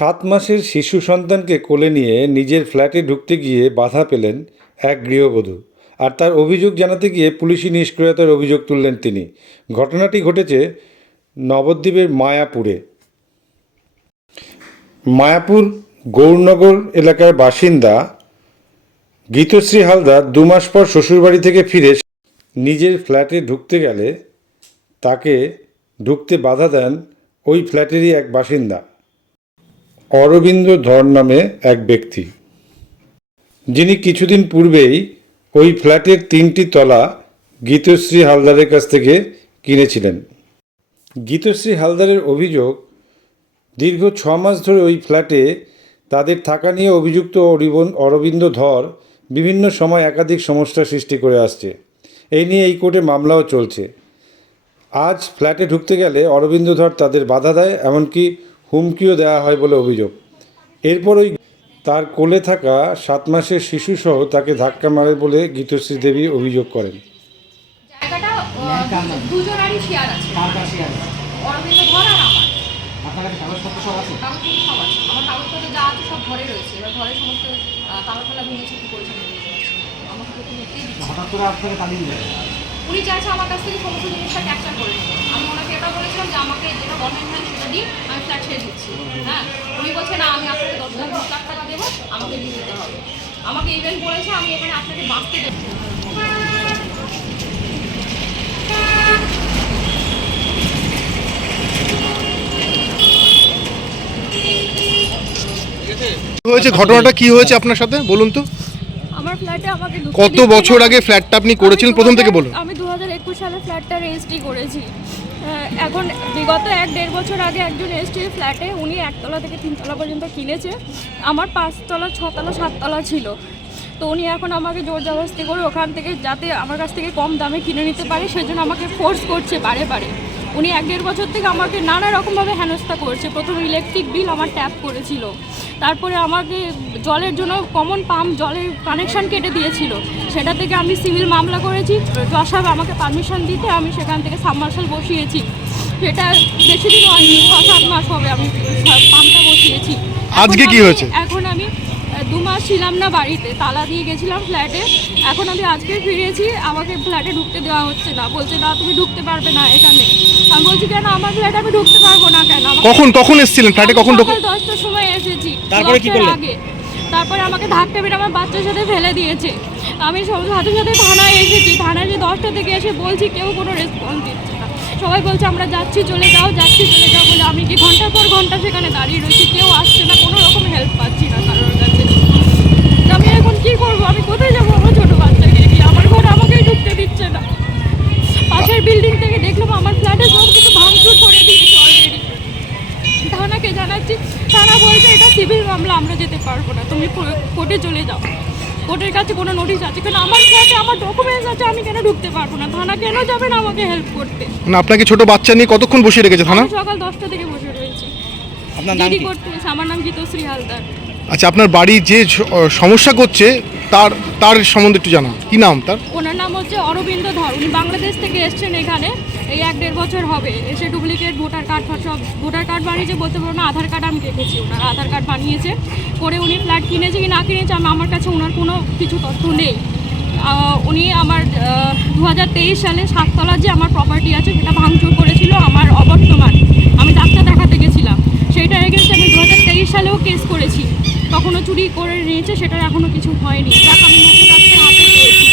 7 মাসের শিশু সন্তানকে কোলে নিয়ে নিজের ফ্ল্যাটে ঢুকতে গিয়ে বাধা পেলেন এক গৃহবধূ। আর তার অভিযোগ জানাতে গিয়ে পুলিশি নিষ্ক্রিয়তার অভিযোগ তুললেন তিনি। ঘটনাটি ঘটেছে নবদ্বীপের মায়াপুরে। মায়াপুর গৌরনগর এলাকার বাসিন্দা গীতশ্রী হালদার 2 মাস পর শ্বশুরবাড়ি থেকে ফিরে নিজের ফ্ল্যাটে ঢুকতে গেলে তাকে ঢুকতে বাধা দেন ওই ফ্ল্যাটেরই এক বাসিন্দা অরবিন্দ ধর নামে এক ব্যক্তি, যিনি কিছুদিন পূর্বেই ওই ফ্ল্যাটের 3টি তলা গীতশ্রী হালদারের কাছ থেকে কিনেছিলেন। গীতশ্রী হালদারের অভিযোগ, দীর্ঘ 6 মাস ধরে ওই ফ্ল্যাটে তাদের থাকা নিয়ে অভিযুক্ত অরবিন্দ ধর বিভিন্ন সময় একাধিক সমস্যা সৃষ্টি করে আসছে। এই নিয়ে এই কোর্টে মামলাও চলছে। আজ ফ্ল্যাটে ঢুকতে গেলে অরবিন্দ ধর তাদের বাধা দেয়, এমনকি হুমকিও দেওয়া হয় বলে অভিযোগ। এরপর ওই তার কোলে থাকা 7 মাসের শিশুসহ তাকে ধাক্কা মারে বলে গীতশ্রী দেবী অভিযোগ করেন। জায়গাটা দুজনেরই শেয়ার আছে। অরবিন্দ ধর আর আমার। আপনার কাছে কাগজপত্র সব আছে? কাগজপত্র সব আছে। আমার কাগজপত্র যা আছে সব ঘরে রয়েছে। এবার ঘরে সমস্ত তালাফালা ভেঙেছে, কি করেছে আমাকে তো দেখতেই দিচ্ছে। হঠাৎ করে আপনাকে তাড়িয়ে দিলেন? উনি চাইছে আমার কাছ থেকে সমস্ত জিনিসটা ক্যাপচার করে নেবো। আমি ওনাকে এটা বলেছিলাম যে আমাকে যেটা গভর্নমেন্ট হ্যান্ড সেটা দিই, আমি ফ্ল্যাট ছেড়ে দিচ্ছি। হ্যাঁ, উনি বলছে না, আমি আপনাকে 10 লাখ টাকা দেবো, আমাকে দিয়ে দিতে হবে। আমাকে ইভেন্ট বলেছে আমি এখানে আপনাকে বাঁচতে দেবো। হয়েছে, ঘটনাটা কি হয়েছে আপনার সাথে বলুন তো? আমার ফ্ল্যাটে আমাকে কত বছর আগে ফ্ল্যাটটা আপনি করেছিলেন প্রথম থেকে বলুন। আমি 2021 সালে ফ্ল্যাটটা রেজিস্ট্রি করেছি। এখন বিগত 1-1.5 বছর আগে একজন এসছে ফ্ল্যাটে, উনি 1 তলা থেকে 3 তলা পর্যন্ত কিনেছে। আমার 5 তলা 6 তলা 7 তলা ছিল। তো উনি এখন আমাকে জোর জবরদস্তি করে ওখান থেকে যাতে আমার কাছ থেকে কম দামে কিনে নিতে পারে সেজন্য আমাকে ফোর্স করছে বারে বারে। উনি 1-1.5 বছর থেকে আমাকে নানা রকমভাবে হেনস্থা করছে। প্রথম ইলেকট্রিক বিল আমার ট্যাপ করেছিল, তারপরে আমাকে জলের জন্য কমন পাম্প জলের কানেকশান কেটে দিয়েছিল, সেটা থেকে আমি সিভিল মামলা করেছি। জজ সাহেব আমাকে পারমিশন দিতে আমি সেখান থেকে সাবমার্শাল বসিয়েছি। সেটা বেশি দিন হয়নি, 6-7 মাস হবে আমি পাম্পটা বসিয়েছি। আজকে কি হয়েছে? এখন আমি 2 মাস ছিলাম না বাড়িতে, তালা দিয়ে গেছিলাম ফ্ল্যাটে। এখন আমি আজকে ফিরেছি, আমাকে ফ্ল্যাটে ঢুকতে দেওয়া হচ্ছে না, বলছে না তুমি ঢুকতে পারবে না এখানে। আমি বলছি কেন আমার ফ্ল্যাটে আমি ঢুকতে পারবো না কেন? কখন এসেছিলেন ফ্ল্যাটে? কখন? সকাল 10টার সময় এসেছি। তারপরে কি করলেন? তারপরে আমাকে ধাক্কা মেরে আমার বাচ্চার সাথে ফেলে দিয়েছে। আমি সাথে সাথে থানায় এসেছি। থানায় যে 10টা থেকে এসে বলছি, কেউ কোনো রেসপন্স দিচ্ছে না। সবাই বলছে আমরা যাচ্ছি চলে যাও, যাচ্ছি চলে যাও বলে আমি কি ঘন্টার পর ঘন্টা সেখানে দাঁড়িয়ে রয়েছি, কেউ আসছে না, কোনো রকম হেল্প পাচ্ছি না কারোর কাছে। আমি এখন কি করবো? আমি কোথায় যাবো আমার ছোটো বাচ্চাকে নিয়ে? আমার ঘরে আমাকেই ঢুকতে দিচ্ছে না। পাশের বিল্ডিং থেকে দেখলাম আমার ফ্ল্যাটে সব কিছু ভাঙচুর করে দিয়েছে অলরেডি। থানাকে জানাচ্ছি, থানা বলছে এটা সিভিল মামলা, আমরা যেতে পারবো না, তুমি কোর্টে চলে যাও। কোর্টের কাছে কোনো নোটিশ আছে কেন? আমার ফ্ল্যাটে আমার ডকুমেন্টস আছে, আমি কেন ঢুকতে পারবো না? থানা কেন যাবে না আমাকে হেল্প করতে? না, আপনাকে ছোট বাচ্চা নিয়ে কতক্ষণ বসিয়ে রেখেছে থানা? সকাল 10টা থেকে বসে রয়েছি। আপনার নাম কি? আমার নাম গীতশ্রী হালদার। আচ্ছা, আপনার বাড়ি যে সমস্যা করছে তার সম্বন্ধে একটু জানান। কি নাম তার? ওনার নাম হচ্ছে অরবিন্দ ধর। উনি বাংলাদেশ থেকে এসছেন এখানে, এই 1-1.5 বছর হবে। এসে ডুপ্লিকেট ভোটার কার্ড সব ভোটার কার্ড বানিয়েছে, বলতে পারবো না আধার কার্ড আমি দেখেছি, ওনার আধার কার্ড বানিয়েছে। করে উনি ফ্ল্যাট কিনেছে কি না কিনেছে আমার কাছে ওনার কোনো কিছু তথ্য নেই। উনি আমার 2023 সালে 7 তলার যে আমার প্রপার্টি আছে সেটা ভাঙচুর করেছিল আমার অবর্তমান। আমি ডাক্তার দেখাতে গেছিলাম, সেইটা এগেন্সে আমি 2023 সালেও কেস করেছি। তখনও চুরি করে নিয়েছে, সেটার এখনও কিছু হয়নি। যাক, আমি নতুন আজকে হাতে পেয়েছি।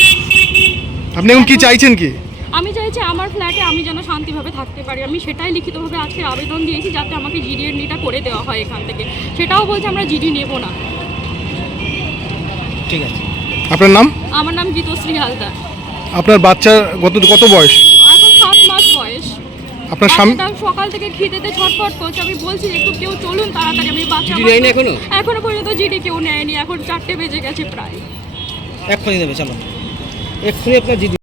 আপনি এখন কি চাইছেন? কি আমি চাইছি আমার ফ্ল্যাটে আমি যেন শান্তিভাবে থাকতে পারি। আমি সেটাই লিখিতভাবে আজকে আবেদন দিয়েছি, যাতে আমাকে জিডিএনডিটা করে দেওয়া হয় এখান থেকে। সেটাও বলছে আমরা জিডি নেব না। ঠিক আছে। আপনার নাম? আমার নাম গীতশ্রী হালদার। আপনার বাচ্চার কত বয়স? এখন 7 মাস বয়স। আপনার স্বামী? সকাল থেকে খিদেতে ছটফট করছে। আমি বলছি একটু কেউ চলুন তাড়াতাড়ি, আমি বাচ্চা এখনো পর্যন্ত জিডি কেউ নেয়নি। এখন 4টে বেজে গেছে প্রায়। এক্ষুনি দেবে, চলো এক্ষুনি আপনার জিডি।